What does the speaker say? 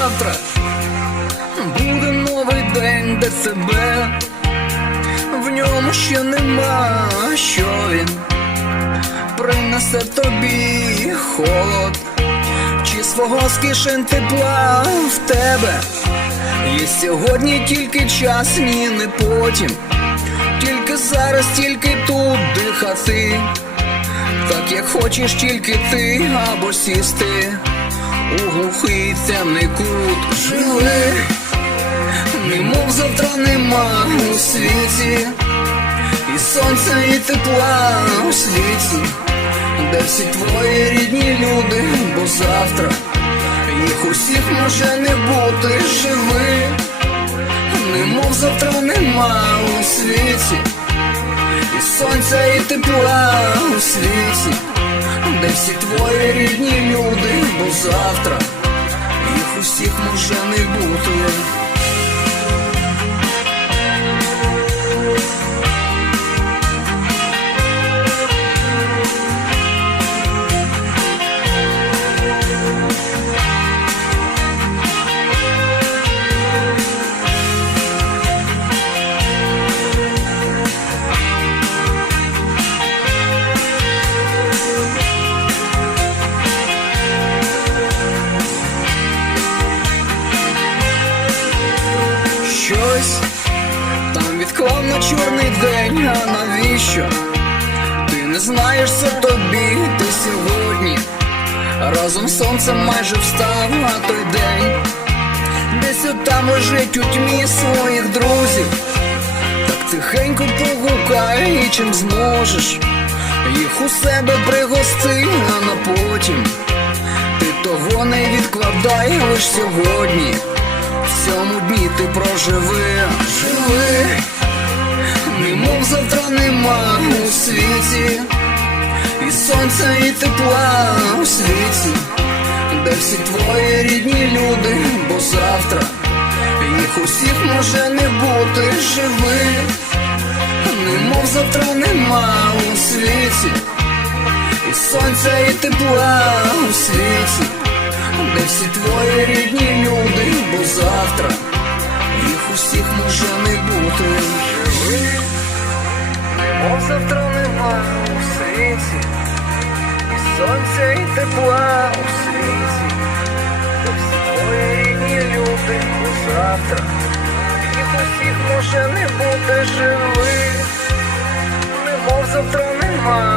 Завтра. Буде новий день, де тебе в ньому ще нема, що він принесе тобі холод, чи свого з кишень тепла в тебе. Є сьогодні тільки час, ні не потім, тільки зараз, тільки тут дихати. Так як хочеш тільки ти або сісти у глухий темний кут. Живи, немов завтра нема у світі, і сонця, і тепла у світі, де всі твої рідні люди, бо завтра їх усіх може не бути. Живи, немов завтра нема у світі. І сонця, і тепла у світі, де всі твої рідні люди, завтра їх усіх може не бути. Чорний день, а навіщо? Ти не знаєш це тобі, ти сьогодні. Разом з сонцем майже встав на той день, десь отам лежить у тьмі своїх друзів, так тихенько погукай, і чим зможеш, їх у себе пригости, а на потім. Ти того не відкладай лиш сьогодні. В цьому дні ти проживи, живи, нема у світі, і сонця, і тепла у світі, де всі твої рідні люди, бо завтра їх усіх може не бути живи, немов завтра нема у світі, і сонця, і тепла у світі. Де всі твої рідні люди, бо завтра їх усіх може не бути. Живи, немов завтра нема у світі, і сонця, і тепла у світі, всі твої рідні люди, у завтра їх усіх може не бути живих, немов завтра нема